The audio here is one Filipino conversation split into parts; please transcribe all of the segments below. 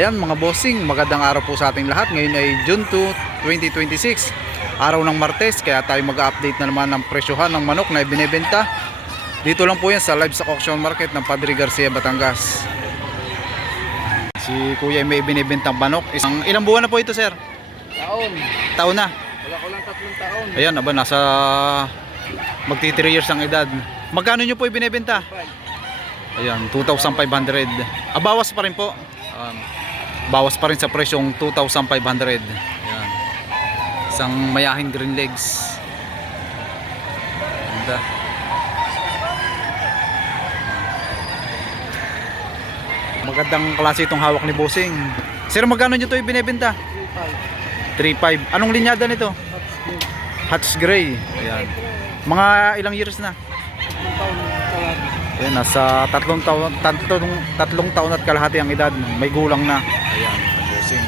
Ayan mga bossing, magandang araw po sa ating lahat. Ngayon ay June 2, 2026, araw ng Martes. Kaya tayo mag-update na naman ng presyohan ng manok na ibinebenta. Dito lang po yan sa live sa auction market ng Padre Garcia, Batangas. Si kuya may binibentang manok. Ilang buwan na po ito, sir? Taon. Taon na? Wala ko lang 3 taon. Ayan, aba, nasa magti 3 years ang edad. Magkano nyo po ibinebenta? Ayan, 2,500. Bawas pa rin po. Bawas pa rin sa presyong 2,500. Ayan. Isang mayahing green legs. Ganda. Magandang klase itong hawak ni bossing. Sir, magkano nyo ito ibinebenta? 3,500. Anong linyada nito? Hutch Gray. Ayan. Mga ilang years na? Ayan, nasa 3 taon at kalahati ang edad. May gulang na. Ayan, bossing.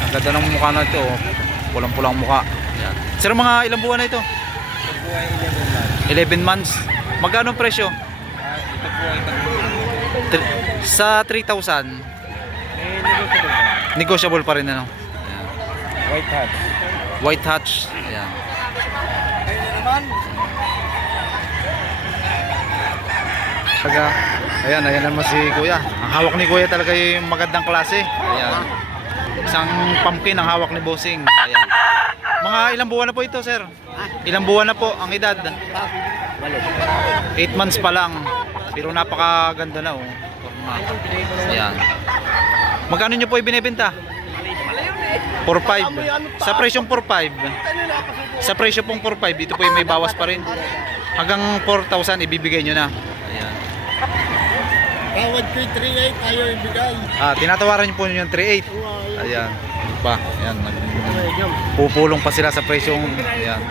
Ang ganda ng mukha na ito. Pulang-pulang mukha. Ayan. Sir, mga ilang buwan na ito? 11 months. Magkano ang presyo? Ito po ay Sa 3,000. Negotiable pa rin, ano? Ayan. white hat. White Hatch. Ayan. Taga, ayan naman si kuya. Ang hawak ni kuya talaga yung magandang klase. Ayan. Isang pumpkin ang hawak ni bossing. Ayan. Mga ilang buwan na po ito, sir? Ilang buwan na po ang edad? 8 months pa lang. Pero napakaganda na, oh. Forma. Ayan. Magkano nyo po ibinebenta? 4,500. Sa presyong 4,500. Sa presyo pong 4,500, dito po yung may bawas pa rin. Hanggang 4,000 ibibigay nyo na. Ayan. Tawad ko 3,800 tayo ibigay. Tinatawaran nyo po yung 3,800. Ayan. Ano pa? Ayan. Pupulong pa sila sa presyong. Ayan.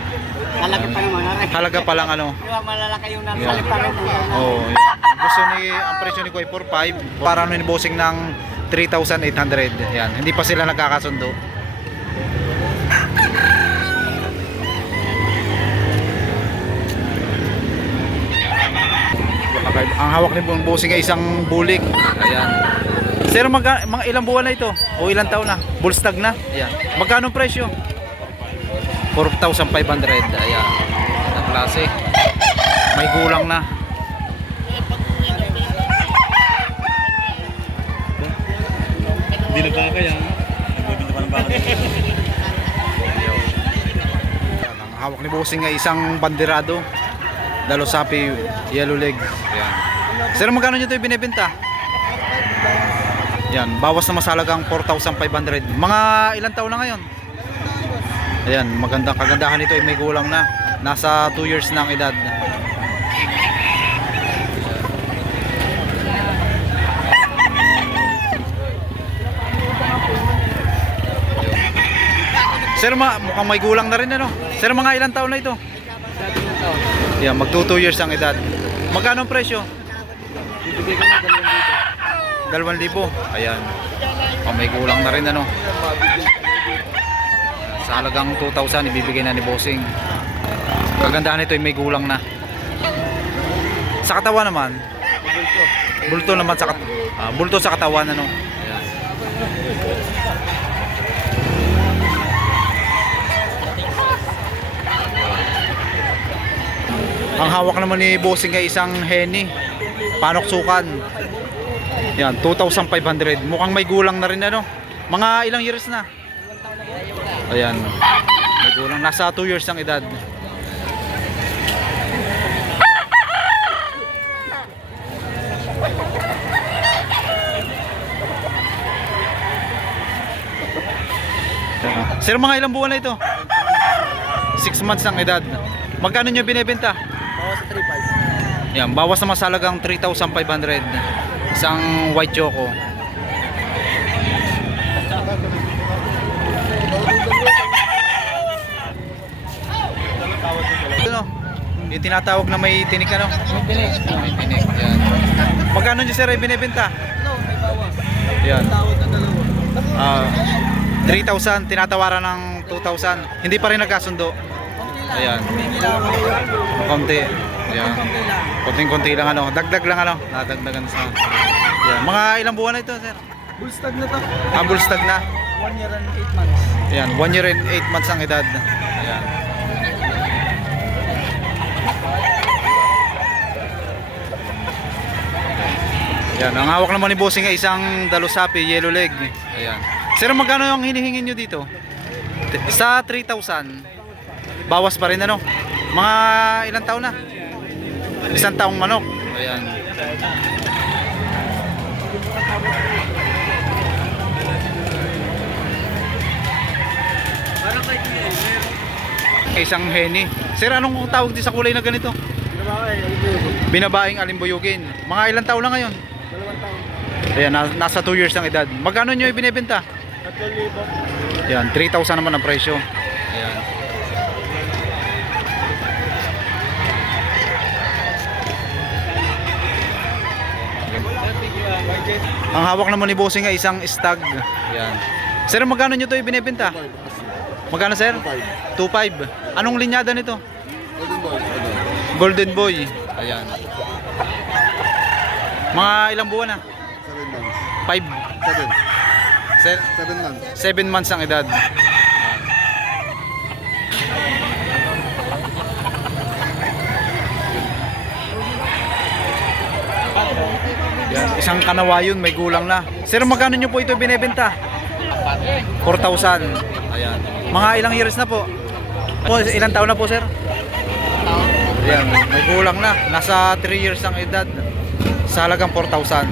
Halaga pa naman. Halaga pa lang, ano. Malalaki yung Ayan. nasalip pa rin. Oh, ayan. Ang presyo ni Kuya 4,500. Para ano yung bossing ng 3,800. Ayan. Hindi pa sila nagkakasundo. Ang hawak ni bossing ay isang bulik. Ayan. Sir, mga ilang buwan na ito? O ilang taon na? Bullstag na? Ayan. Magkano ang presyo? 4,500. Ayan. Ang klase. May gulang na. Hindi nagkakaya. Nagbibinta pa ng bakit. Ang hawak ni bossing ay isang banderado. Dalosapi yellow leg. Ayan. Sir, magkano nyo ito ibinebenta? Yan, bawas na masalagang 4,500. Mga ilang taon na ngayon? Ayan, magandang kagandahan nito ay may gulang na. Nasa 2 years na ang edad. Sir, mukhang may gulang na rin, ano? Sir, mga ilang taon na ito? Yan, magto 2 years ang edad. Magkano ang presyo? Bibigay ko na 2,000. Ayan. May gulang na rin, ano? Sa halagang 2,000 ibibigay na ni bossing. Kagandahan nito ay may gulang na. Sa katawan naman, bulto naman sa bulto sa katawan, ano? Ayan. Ang hawak naman ni bossing ay isang henny, panoksukan. Yan, 2,500. Mukhang may gulang na rin, ano? Mga ilang years na? Ayan. May gulang. Nasa 2 years ang edad. Sir, mga ilang buwan na ito? 6 months ang edad. Magkano nyo binibenta? Bawas sa 3,500. Yan, bawas na masalagang 3,500. Isang white choco. Ano? Yung tinatawag na may tinik, ano? May tinik. Yan. Magkano nyo, sir, ay binibenta? Yan. 3,000, tinatawaran ng 2,000. Hindi pa rin nagkasundo. Konti lang. Ayan. Humingi lang ako. Konti. Ayan. Konti lang. Konting-konti lang ano. Dagdag lang ano. Nadagdagan sa. Ayan. Mga ilang buwan na ito, sir? Bullstag na to. Bullstag na. 1 year and 8 months. Ayan. 1 year and 8 months ang edad. Ayan. Ayan. Ang hawak naman ni Bossing ay isang Dalusapi yellow leg. Ayan. Sir, magkano yung hinihingin nyo dito? Sa 3,000. Bawas pa rin ano. Mga ilang taon na? Isang taong manok. Ayan. Parang kay Isang heni. Sir, anong tawag din sa kulay na ganito? Binabaing alimbuyugin. Mga ilang taon na ngayon? 2 taon. Ayan, nasa 2 years ang edad. Magkano nyo ibinebenta? 3,000. Ayan, 3,000 naman ang presyo. Ayan. Ang hawak naman ni Bossing ay isang stag. Ayan. Sir, magkano nyo ito ibinebenta? Magkano, sir? 2,500. Anong linyada nito? Golden Boy. Ayan. Mga ilang buwan na? 7 months. 5. 7 months. 7 months ang edad. Yan. Isang kanawayon, may gulang na. Sir, magkano nyo po ito binebenta? 4,000. Ayan. Mga ilang years na po? Ilang taon na po, sir? Ayan, may gulang na. Nasa 3 years ang edad. Sa halagang 4,000.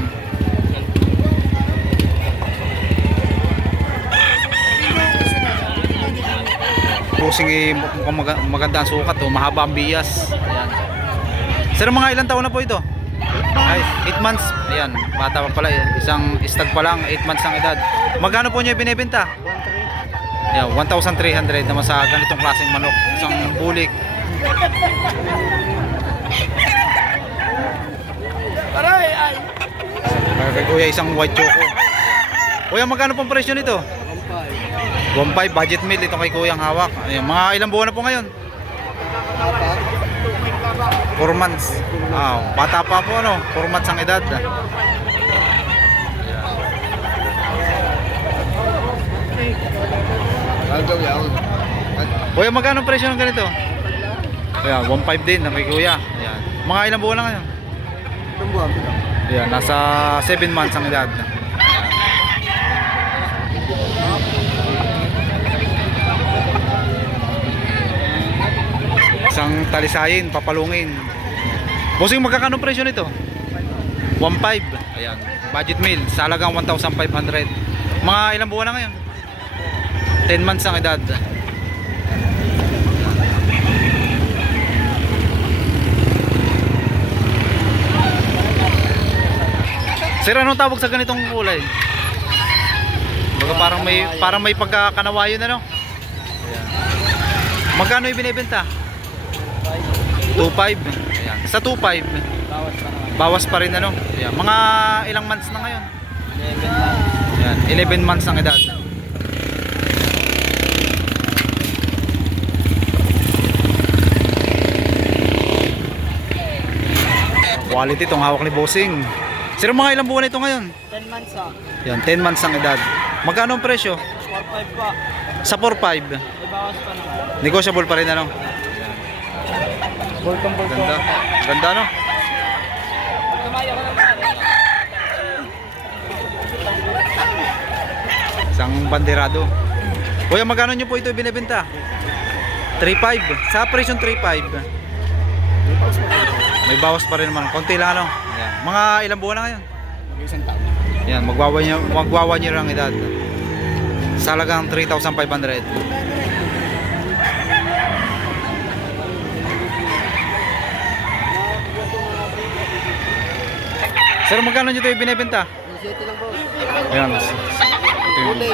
Bossing eh, mukhang maganda ang sukat, oh. Mahaba ang bias. Ayan. Sir, mga ilang taon na po ito? Ay, 8 months. Ayan, bata pa pala. Isang stag pa lang, 8 months ang edad. Magkano po niya binebenta? Ayan, 1,300 naman sa ganitong klaseng manok. Isang bulik. Aray, ay. Kay kuya, isang white choco. Kuya, magkano pong presyo nito? 1,500 budget meal ito kay kuya ang hawak. Ayan, mga ilang buwan na po ngayon? 4 months. Bata pa po ano, 4 months ang edad. Kuya, magkano presyo ng ganito? Ayan, 1,500 din kay kuya. Ayan. Mga ilang buwan na ngayon? Ayan, nasa 7 months ang edad. Isang talisayin, papalungin. Bossing, magkakano presyo nito? 1,500. Ayan, budget meal sa halagang 1,500. Mga ilang buwan na ngayon? 10 months ang edad. Sir, anong tawag sa ganitong kulay? Baga parang may pagkakanawayon ano? Ayan. Magkano ibinebenta? 2,500. Ayan. Sa 2,500, bawas pa rin ano? Ayan. Mga ilang months na ngayon? 11 months ang edad. Quality itong hawak ni Bossing. Sir, mga ilang buwan ito ngayon? 10 months Yan, 10 months ang edad. Magkano ang presyo? 4,500 pa. Sa 4,500. May bawas pa naman. Negotiable pa rin ano? Boltong-boltong. Ganda. Ganda no? Tumayo ka naman. Isang banderado. Kuya, magkano nyo po ito binibenta? 3,500. Sa presyon 3,500. May bawas pa rin naman. Konti lang ano? Ayan. Mga ilang buwan na ngayon? Isang taon. Yan, magwawa nyo ang edad. Sa halagang 3,500. Sir, magkano nyo ito binibenta? Ayan. Ito yung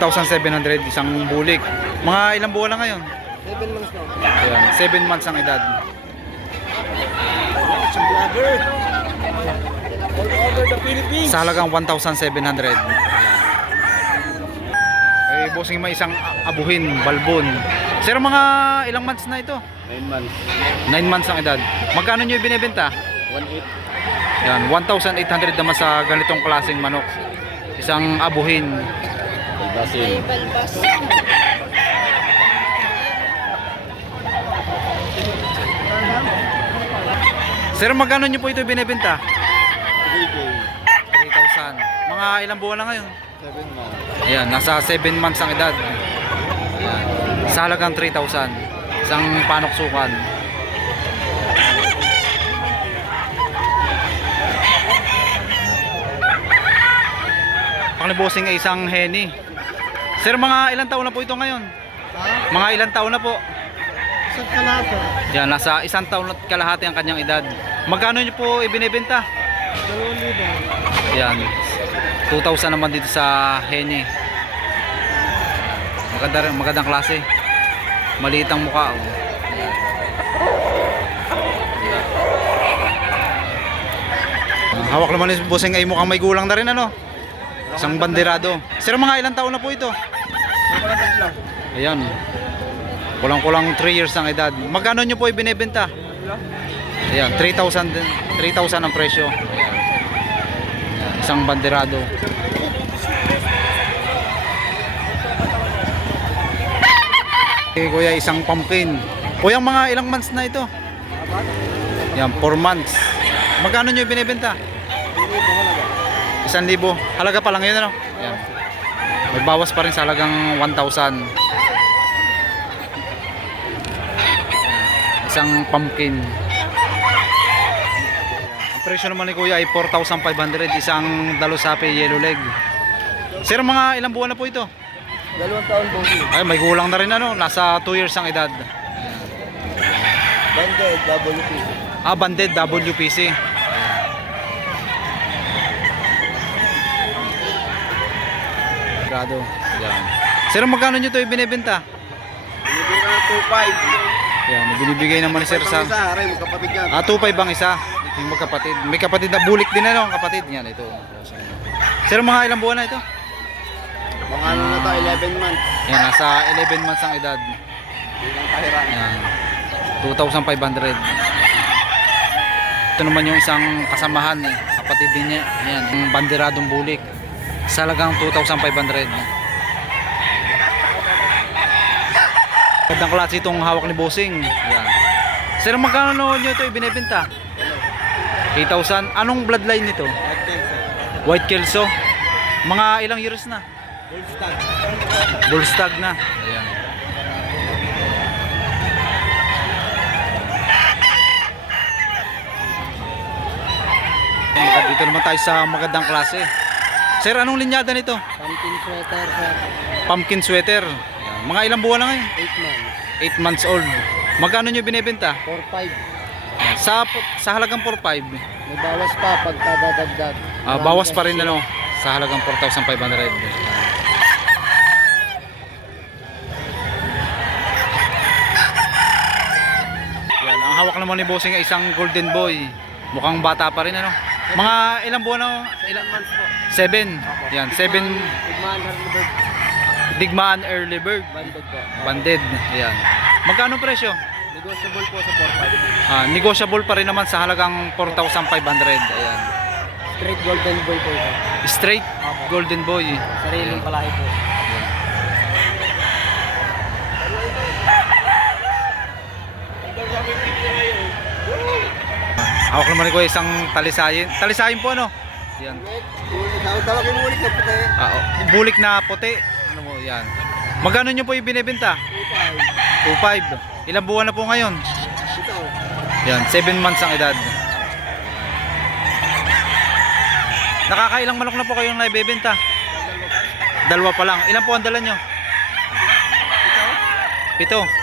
1,700 isang bulik. Mga ilang buwan na ngayon? 7 months na. Ayan, 7 months ang edad. Some vlogger. All over the Philippines. Sa halagang 1,700. Kay bossing may isang abuhin, balbon. Sir, mga ilang months na ito? 9 months. 9 months ang edad. Magkano nyo binibenta? 1.8. Yan, 1,800 naman sa ganitong klaseng manok. Isang abuhin. Basil. Sir, magkano nyo po ito binibenta? 3K. 3,000. Mga ilang buwan na ngayon? 7 months. Ayan, nasa 7 months ang edad. Ayan. Sa halagang 3,000. Isang panoksukan. Panglibosing ay isang henny. Sir, mga ilang taon na po ito ngayon? Mga ilang taon na po? Sa kalasa. Yan, nasa 1 taon at kalahati ang kanyang edad. Magkano niyo po ibinebenta? 2,000. Yan, 2,000 naman dito sa henny. Magandang klase. Maliit ang mukha. Oh. Hawak naman yung bossing ay mukhang may gulang na rin, ano? Isang banderado. Sir, mga ilang taon na po ito? Ayan. Kulang-kulang 3 years ang edad. Magkano nyo po ibinebenta? Ayan, 3,000 din. 3,000 ang presyo. Ayan. Isang banderado. Okay, kuya, isang pumpkin. Kuya, mga ilang months na ito? Ayan, 4 months. Magkano nyo ibinebenta? 1,000. Halaga pa lang yun, ano? Ayan. May bawas pa rin sa halagang 1,000. Isang pumpkin. Ang presyo naman ni kuya ay 4,500. Isang Dalusape yellow leg. Sir, mga ilang buwan na po ito? 2 taon po. Ay, may gulang na rin, ano? Nasa 2 years ang edad. Banded, WP. Banded WPC. Grado. Yan. Sir, magkano nyo ito ibinibenta? Binibigyan na 2.5. Yan, binibigay naman ni sir sa... Isa, aray, magkapatid yan. 2.5 ang isa. Yung magkapatid. May kapatid na bulik din, ano? Kapatid. Yan, ito. Sir, mga ilang buwan na ito? Mga ano na to, 11 months. Yan, nasa 11 months ang edad. Bilang kahirap. Yan. 2,500. Ito naman yung isang kasamahan, eh. Kapatid din niya. Yan, yung banderadong bulik. Sa halagang 2,500. Gandang klase itong hawak ni bossing. Yan. Sir, magkano nyo ito ibinebenta? 8,000. Anong bloodline nito? White Kelso. Mga ilang years na? Bullstag na. Ayan. Dito naman tayo sa magandang klase. Sir, anong linyada nito? Pumpkin sweater, sir. Pumpkin sweater. Ayan. Mga ilang buwan na ngayon? 8 months. 8 months old. Magkano nyo binebenta? 4.5. Sa halagang 4,500. May bawas pa pagka dadagdag. Bawas pa rin, ano, sa halagang 4,500. Yan, ang hawak naman ni bossing ay isang golden boy. Mukhang bata pa rin, ano. Mga ilang buwan na? Ilang months po. 7. Yan, 7. Digmaan, Harley Digmaan early bird. Banded po. Banded. Ayan. Magkano presyo? Negotiable po sa 4.5. Negotiable pa rin naman sa halagang 4,500. Ayan. Straight golden boy po. Sir. Straight golden boy. Sariling palahi po. Hawak naman ko isang talisayin. Talisayin po, ano? Yan. Tawagin mo ulit na puti. Bulik na puti. Ano mo, yan. Magkano nyo po ibinebenta? 2,500. Ilang buwan na po ngayon? Ito. Yan, 7 months ang edad. Nakakailang manok na po kayong naibebenta? Dalawa pa lang. Ilan po ang dala nyo? 7.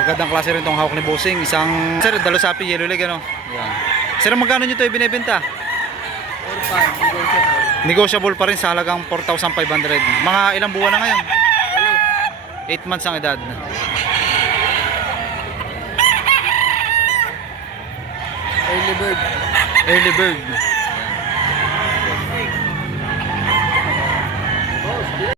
Magandang klase rin itong hawak ni bossing. Isang sir, Dalusape yellow leg, ano? Yan. Sir, magkano nyo ito ibinebenta? 4.5. Negotiable pa rin sa halagang 4,500. Mga ilang buwan na ngayon? 8 months ang edad. Early bird. Early bird.